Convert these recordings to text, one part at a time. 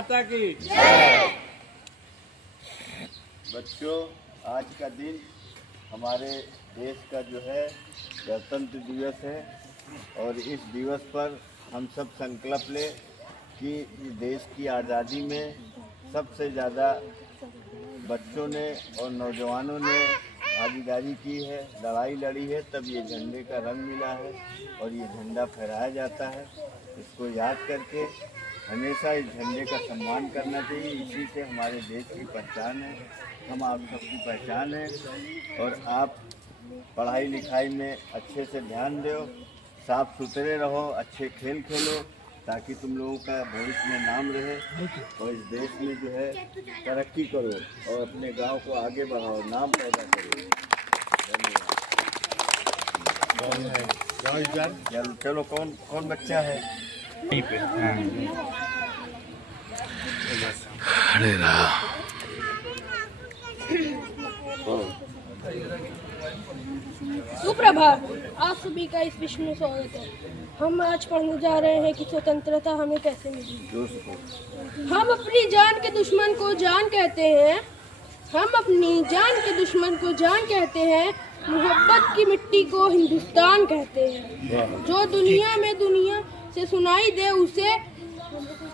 माता की। बच्चों, आज का दिन हमारे देश का जो है गणतंत्र दिवस है और इस दिवस पर हम सब संकल्प लें कि इस देश की आज़ादी में सबसे ज़्यादा बच्चों ने और नौजवानों ने भागीदारी की है, लड़ाई लड़ी है, तब ये झंडे का रंग मिला है और ये झंडा फहराया जाता है। इसको याद करके हमेशा इस झंडे का सम्मान करना चाहिए। इसी से हमारे देश की पहचान है, हम आप सबकी पहचान है। और आप पढ़ाई लिखाई में अच्छे से ध्यान दो, साफ सुथरे रहो, अच्छे खेल खेलो, ताकि तुम लोगों का भविष्य में नाम रहे और इस देश में जो है तरक्की करो और अपने गांव को आगे बढ़ाओ, नाम पैदा करो। धन्यवाद। चलो कौन कौन बच्चा है? अरे सुप्रभात, आप सभी का इस विश्व में स्वागत है। हम आज पढ़ने जा रहे हैं कि स्वतंत्रता हमें कैसे मिली। हम अपनी जान के दुश्मन को जान कहते हैं, हम अपनी जान के दुश्मन को जान कहते हैं, मोहब्बत की मिट्टी को हिंदुस्तान कहते हैं। जो दुनिया में दुनिया से सुनाई दे उसे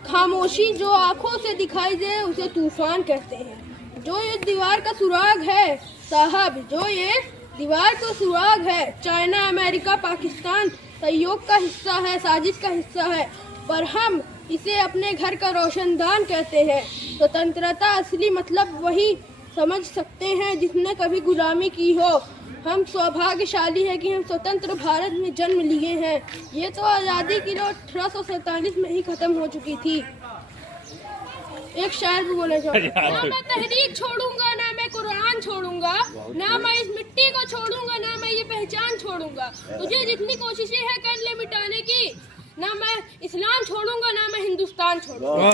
खामोशी, जो आंखों से दिखाई दे उसे तूफान कहते हैं। जो ये दीवार का सुराग है साहब, जो ये दीवार का सुराग है, चाइना, अमेरिका, पाकिस्तान सहयोग का हिस्सा है, साजिश का हिस्सा है, पर हम इसे अपने घर का रोशनदान कहते हैं। स्वतंत्रता असली मतलब वही समझ सकते हैं जिसने कभी गुलामी की हो। हम सौभाग्यशाली है कि हम स्वतंत्र भारत में जन्म लिए हैं। ये तो आज़ादी की लौट 1847 में ही खत्म हो चुकी थी। एक शायर भी बोले ना मैं तहरीक छोड़ूंगा, ना मैं कुरान छोड़ूंगा, ना मैं इस मिट्टी को छोड़ूंगा, ना मैं ये पहचान छोड़ूंगा। तुझे जितनी कोशिशें हैं कर ले मिटाने की, ना मैं इस्लाम छोड़ूंगा, ना मैं हिंदुस्तान छोड़ूंगा।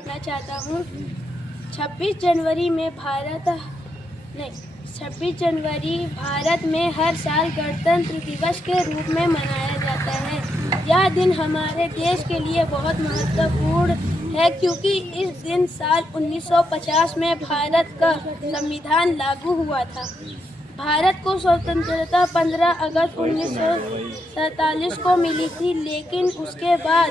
मैं चाहता हूँ 26 जनवरी भारत में हर साल गणतंत्र दिवस के रूप में मनाया जाता है। यह दिन हमारे देश के लिए बहुत महत्वपूर्ण है क्योंकि इस दिन साल 1950 में भारत का संविधान लागू हुआ था। भारत को स्वतंत्रता 15 अगस्त 1947 को मिली थी, लेकिन उसके बाद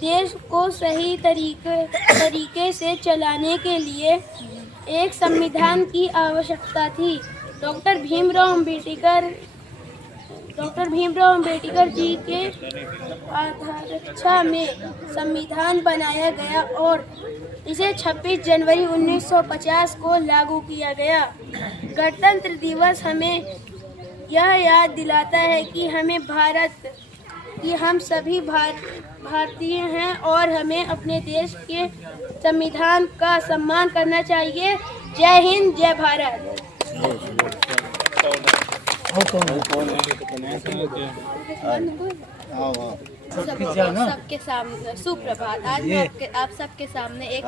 देश को सही तरीके से चलाने के लिए एक संविधान की आवश्यकता थी। डॉक्टर भीमराव अंबेडकर जी के अध्यक्षता में संविधान बनाया गया और इसे 26 जनवरी 1950 को लागू किया गया। गणतंत्र दिवस हमें यह याद दिलाता है कि हम सभी भारतीय हैं और हमें अपने देश के संविधान का सम्मान करना चाहिए। जय हिंद, जय भारत। सबके सामने सुप्रभात। आज मैं आप सबके सामने एक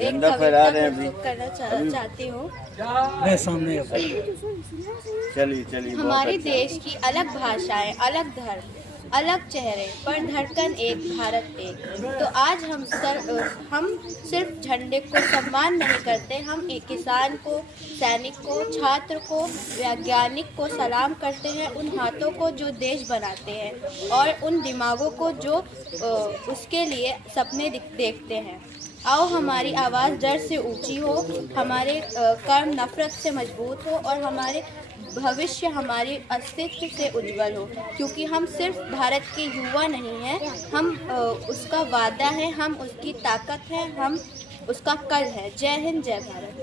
झंडा फहरा रहे हैं करना चाहती हूँ। चलिए। हमारे देश की अलग भाषाएं, अलग धर्म, अलग चेहरे, पर धड़कन एक, भारत एक। तो आज हम सिर्फ झंडे को सम्मान नहीं करते, हम एक किसान को, सैनिक को, छात्र को, वैज्ञानिक को सलाम करते हैं, उन हाथों को जो देश बनाते हैं और उन दिमागों को जो उसके लिए सपने देखते हैं। आओ हमारी आवाज़ डर से ऊंची हो, हमारे कर्म नफरत से मजबूत हो और हमारे भविष्य हमारे अस्तित्व से उज्जवल हो, क्योंकि हम सिर्फ भारत के युवा नहीं हैं, हम उसका वादा है, हम उसकी ताकत है, हम उसका कल है। जय हिंद, जय भारत।